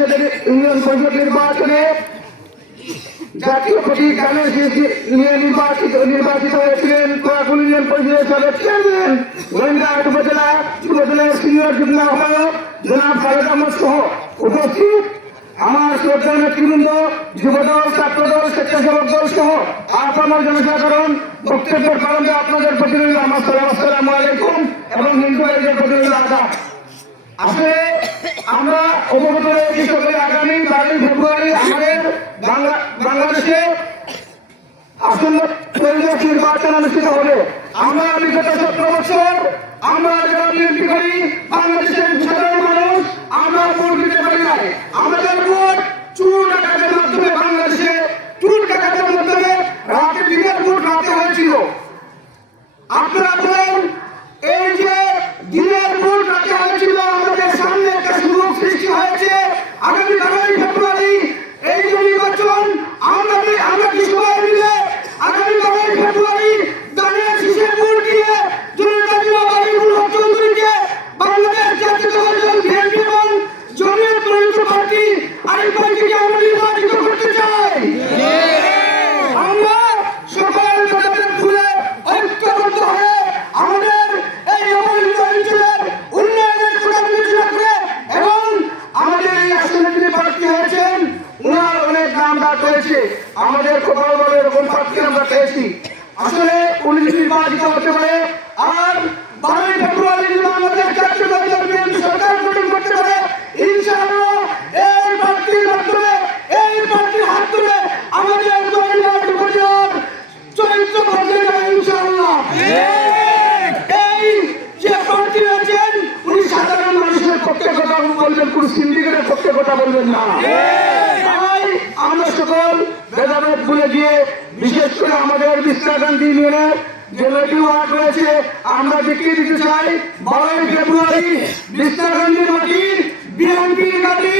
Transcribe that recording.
পরিষদের ইউনিয়ন পরিষদ নির্বাচনে জাতীয় প্রতীক গানের নির্বাচিত নির্বাচিত হয়েছিলেন কোয়াকুল ইউনিয়ন পরিষদের সাবেক চেয়ারম্যান গোয়েন্দাহাট উপজেলা যুবদলের সিনিয়র যুগ্ম আহ্বায়ক জনাব খালেদ আহমদ সহ উপস্থিত। আমার শ্রদ্ধা নেতৃবৃন্দ, যুবদল, ছাত্রদল, স্বেচ্ছাসেবক দল সহ আপনার জনসাধারণ বক্তব্যের প্রারম্ভে আপনাদের প্রতি আমার সালাম, আসসালামু আলাইকুম এবং হিন্দু ভাইদের প্রতি আসলে আমরা অবগত রয়েছি আগামী বারোই ফেব্রুয়ারি আমাদের বাংলা বাংলাদেশে আসন্ন পরিবেশ নির্বাচন অনুষ্ঠিত হবে। আমরা বিগত সতেরো বছর আমরা যারা বিএনপি করি বাংলাদেশের পার্টি, আরেক আমরা নির্বাচিত করতে চাই। আমরা সকল আমাদের এই অবহেলিত অঞ্চলের উন্নয়নের বিবেচনা করে এবং আমাদের এই আসনে যিনি প্রার্থী হয়েছেন, উনার অনেক নাম ডাক রয়েছে আমাদের কপাল বলে এরকম প্রার্থী আমরা পেয়েছি? আসলে উনি নির্বাচিত হতে পারে আর বারোই ফেব্রুয়ারি বাংলাদেশ জাতীয় দল বিএনপি সরকার গঠন করতে পারে ইনশাআল্লাহ এই প্রার্থীর মাধ্যমে এই প্রার্থীর হাত ধরে আমাদের গোয়েন্দার উপজেলার চরিত্র বদলে যাবে ইনশাআল্লাহ এই যে প্রার্থী আছেন উনি সাধারণ মানুষের পক্ষে কথা বলবেন কোন সিন্ডিকেটের পক্ষে কথা বলবেন না। আমরা সকল ভেদাভেদ ভুলে গিয়ে, বিশেষ করে আমাদের বিশ্রাকান্তি ইউনিয়নের যে লেডি ওয়ার্ড রয়েছে আমরা দেখিয়ে দিতে চাই, বারোই ফেব্রুয়ারি বিশ্রাকান্তির মাটি বিএনপির গাড়ি